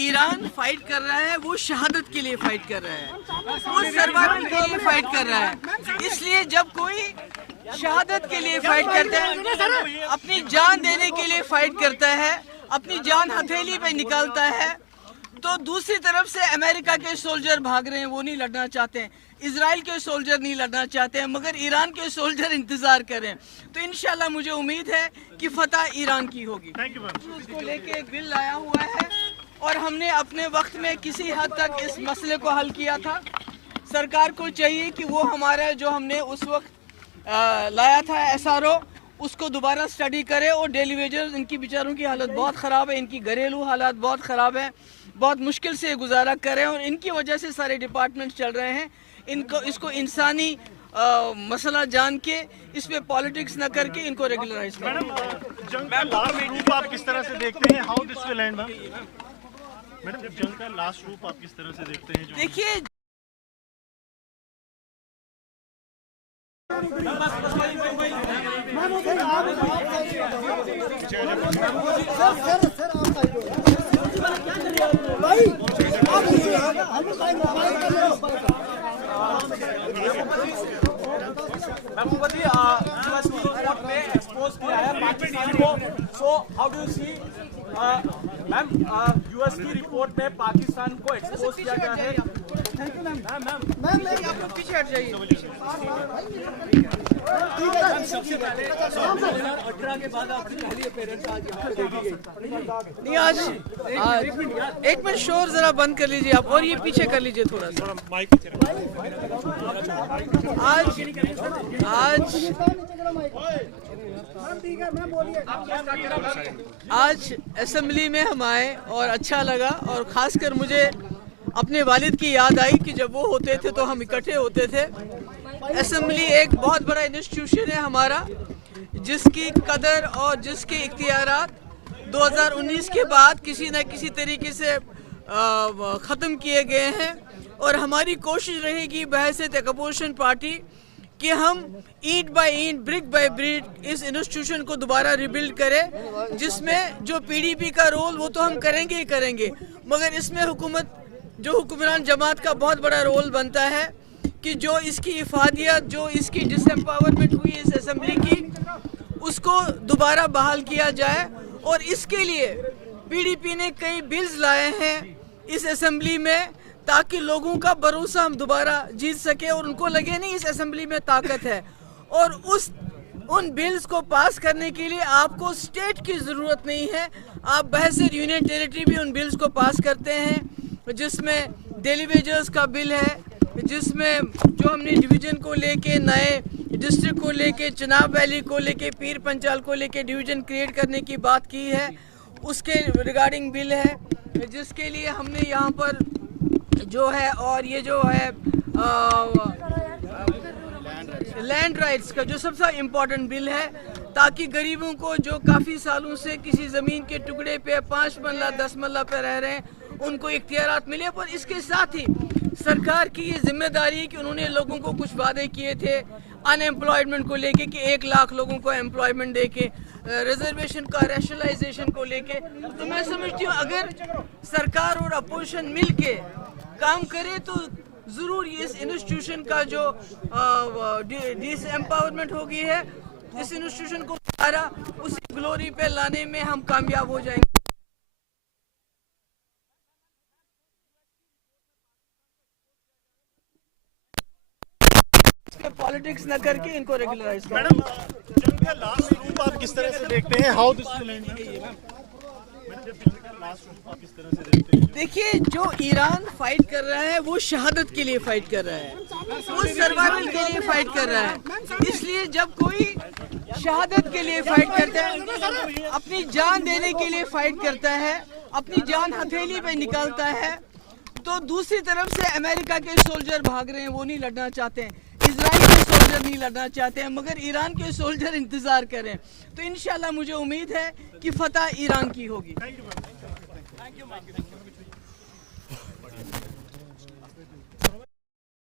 Iran fight कर रहा है वो शहादत के लिए फाइट कर रहा है, वो सर्वाइवल के लिए फाइट कर रहा है। इसलिए जब कोई शहादत के लिए फाइट करता है, अपनी जान देने के लिए फाइट करता है, अपनी जान हथेली पे निकालता है, तो दूसरी तरफ से अमेरिका के सोल्जर भाग रहे हैं, वो नहीं लड़ना चाहते हैं। इजराइल के सोल्जर नहीं लड़ना चाहते हैं, मगर ईरान के सोल्जर इंतजार करें। तो इंशाल्लाह मुझे उम्मीद है कि फतह ईरान की होगी। उसको लेके एक बिल लाया हुआ है और हमने अपने वक्त में किसी हद तक इस मसले को हल किया था। सरकार को चाहिए कि वो हमारा जो हमने उस वक्त लाया था SRO, उसको दोबारा स्टडी करे और डेली वेजर्स, इनकी बेचारों की हालत बहुत ख़राब है, इनकी घरेलू हालात बहुत ख़राब है, बहुत मुश्किल से गुजारा कर रहे हैं और इनकी वजह से सारे डिपार्टमेंट चल रहे हैं। इसको इंसानी मसला जान के इस पे पॉलिटिक्स न करके इनको रेगुलराइज करें। जंग का लास्ट रूप आप किस तरह से देखते हैं? How this will and madam, जंग का लास्ट रूप आप किस तरह से देखते हैं? देखिए, मैम यूएस की रिपोर्ट में पाकिस्तान को एक्सपोज किया गया है। मैम आप लोग पीछे हट जाइए। सबसे पहले 2018 के बाद आपकी पहली अपीयरेंस आज यहाँ पे देखी गई। नहीं, आज एक मिनट शोर जरा बंद कर लीजिए आप, और ये पीछे कर लीजिए थोड़ा सा। आज असेंबली में हम आए और अच्छा लगा, और ख़ासकर मुझे अपने वालिद की याद आई कि जब वो होते थे तो हम इकट्ठे होते थे। असेंबली एक बहुत बड़ा इंस्टीट्यूशन है हमारा, जिसकी कदर और जिसके इख्तियारात 2019 के बाद किसी न किसी तरीके से ख़त्म किए गए हैं, और हमारी कोशिश रहेगी बहैसियत एक अपोजिशन पार्टी कि हम ईंट बाय ईंट, ब्रिक बाय ब्रिक इस इंस्टीट्यूशन को दोबारा रिबिल्ड करें, जिसमें जो PDP का रोल वो तो हम करेंगे ही करेंगे, मगर इसमें हुक्मरान जमात का बहुत बड़ा रोल बनता है कि जो इसकी इफादियत, जो इसकी डिसएम्पावरमेंट हुई इस असेंबली की, उसको दोबारा बहाल किया जाए। और इसके लिए PDP ने कई बिल्स लाए हैं इस असेंबली में, ताकि लोगों का भरोसा हम दोबारा जीत सके और उनको लगे नहीं इस असेंबली में ताकत है। और उन बिल्स को पास करने के लिए आपको स्टेट की ज़रूरत नहीं है, आप बहैसियत यूनियन टेरिटरी भी उन बिल्स को पास करते हैं, जिसमें डेली वेजर्स का बिल है, जिसमें जो हमने डिवीज़न को लेके, नए डिस्ट्रिक्ट को लेके, चिनाब वैली को लेके, पीर पंचाल को लेके डिवीज़न क्रिएट करने की बात की है, उसके रिगार्डिंग बिल है, जिसके लिए हमने यहाँ पर जो है, और ये जो है लैंड राइट्स का जो सबसे इम्पोर्टेंट बिल है, ताकि गरीबों को जो काफ़ी सालों से किसी ज़मीन के टुकड़े पे 5 मरला 10 मरला पे रह रहे हैं, उनको इख्तियारात मिले। पर इसके साथ ही सरकार की ये जिम्मेदारी है कि उन्होंने लोगों को कुछ वादे किए थे अनएम्प्लॉयमेंट को लेके कि 1 लाख लोगों को एम्प्लॉयमेंट दे के, रिजर्वेशन का रैशनलाइजेशन को लेके। तो मैं समझती हूँ अगर सरकार और अपोजिशन मिल के काम करे तो ज़रूर इस इंस्टीट्यूशन का जो डिसएम्पावरमेंट हो गई है, इस इंस्टीट्यूशन को दोबारा उसी ग्लोरी पे लाने में हम कामयाब हो जाएंगे। पॉलिटिक्स न करके इनको रेगुलराइज करें। मैडम, जंग का लास्ट रूप आप किस तरह से देखते हैं? How this will and? देखिए, जो ईरान फाइट कर रहा है वो शहादत के लिए फाइट कर रहा है, वो सर्वाइवल के लिए फाइट कर रहा है। इसलिए जब कोई शहादत के लिए फाइट करता है, अपनी जान देने के लिए फाइट करता है, अपनी जान हथेली पे निकालता है, तो दूसरी तरफ से अमेरिका के सोल्जर भाग रहे हैं, वो नहीं लड़ना चाहते हैं। इजराइल के सोल्जर नहीं लड़ना चाहते हैं, मगर ईरान के सोल्जर इंतजार करें। तो इंशाल्लाह मुझे उम्मीद है कि फतह ईरान की होगी। Thank you.